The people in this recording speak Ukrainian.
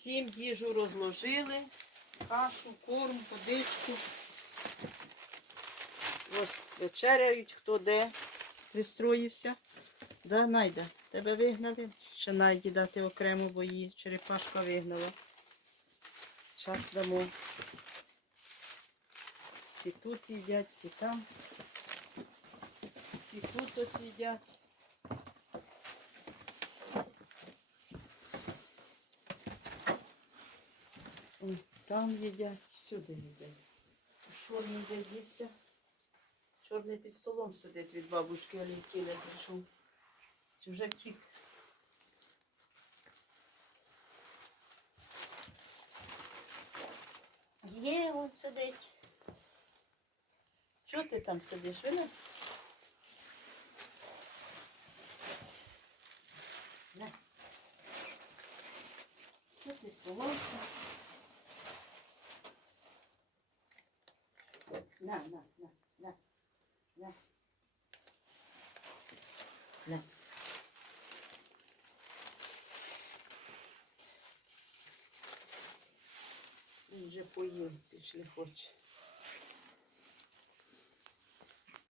Всім їжу розложили, кашу, корм, водичку. Ось вечеряють, хто де пристроївся. Да, Найда, тебе вигнали? Ще Найді дати окремо, бо її черепашка вигнала. Час дамо. Ці тут їдять, ці там. Ці тут ось їдять. Ой, Там їдять, всюди їдять. Чорний де дівся. Чорний під столом сидить від бабушки Олентіни прийшов. Чи вже втік? Є, он сидить. Чого ти там сидиш? Винес? На. Що ти столовся? На, на, на, на, на. На. Він вже поїв, більше не хоче.